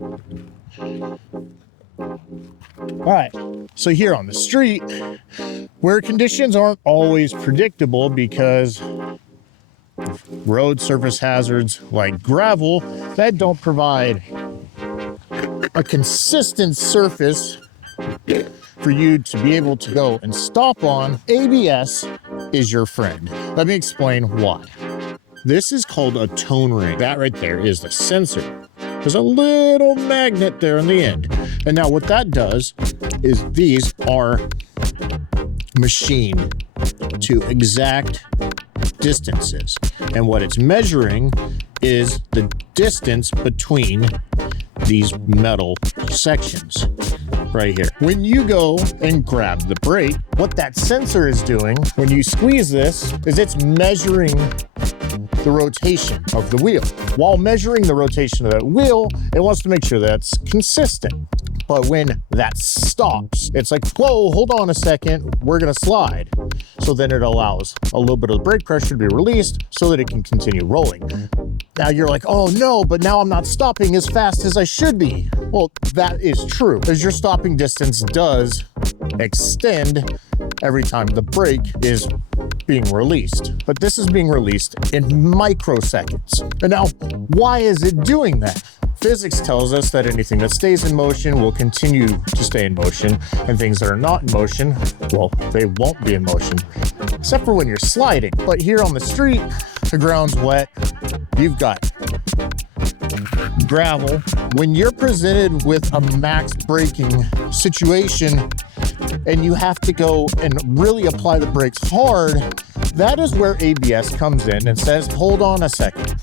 All right, so here on the street, where conditions aren't always predictable because road surface hazards like gravel that don't provide a consistent surface for you to be able to go and stop on, ABS is your friend. Let me explain why. This is called a tone ring. That right there is the sensor. There's a little magnet there in the end. And now what that does is these are machined to exact distances. And what it's measuring is the distance between these metal sections right here. When you go and grab the brake, what that sensor is doing when you squeeze this is it's measuring the rotation of the wheel. While measuring the rotation of that wheel, it wants to make sure that's consistent. But when that stops, it's like, whoa, hold on a second, we're gonna slide. So then it allows a little bit of the brake pressure to be released so that it can continue rolling. Now you're like, oh no, but now I'm not stopping as fast as I should be. Well, that is true, because your stopping distance does extend every time the brake is being released. But this is being released in microseconds. And now, why is it doing that? Physics tells us that anything that stays in motion will continue to stay in motion, and things that are not in motion, well, they won't be in motion, except for when you're sliding. But here on the street, the ground's wet, you've got gravel. When you're presented with a max braking situation and you have to go and really apply the brakes hard, that is where ABS comes in and says, hold on a second.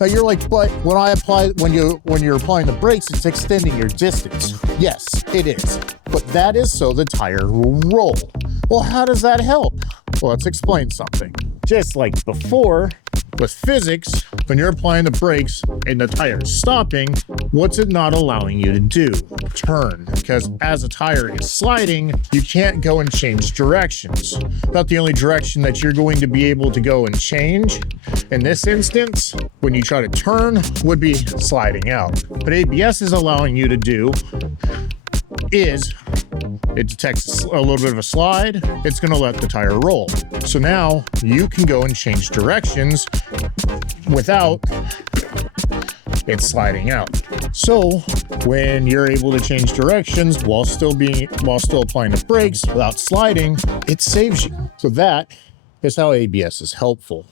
Now you're like, but when you're applying the brakes, it's extending your distance. Yes, it is. But that is so the tire will roll. Well, how does that help? Well, let's explain something. Just like before, with physics, when you're applying the brakes and the tire is stopping, what's it not allowing you to do? Turn. Because as a tire is sliding, you can't go and change directions. About the only direction that you're going to be able to go and change in this instance, when you try to turn, would be sliding out. But ABS is allowing you to do is it detects a little bit of a slide, it's going to let the tire roll. So now you can go and change directions without it sliding out. So when you're able to change directions while still applying the brakes without sliding, it saves you. So that is how ABS is helpful.